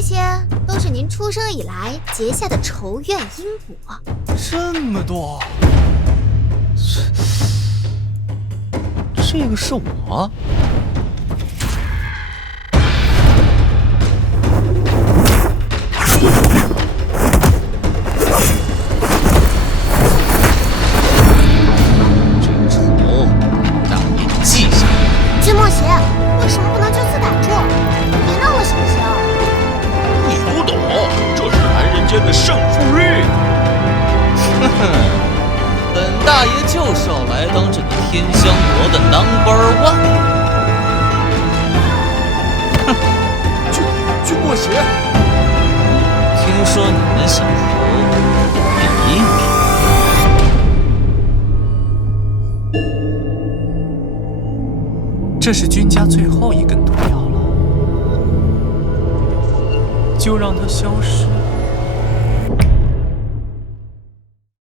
这些都是您出生以来结下的仇怨因果。这么多，这个是我。这个仇，大爷记下来。君莫邪，为什么不能就此打住？别闹了行不行？你不懂，这是男人间的胜负欲。哼哼，本大爷就是要来当这个天香国的 No.1。哼，君莫邪，听说你们想和我比一比？这是君家最后一根毒药了，就让它消失。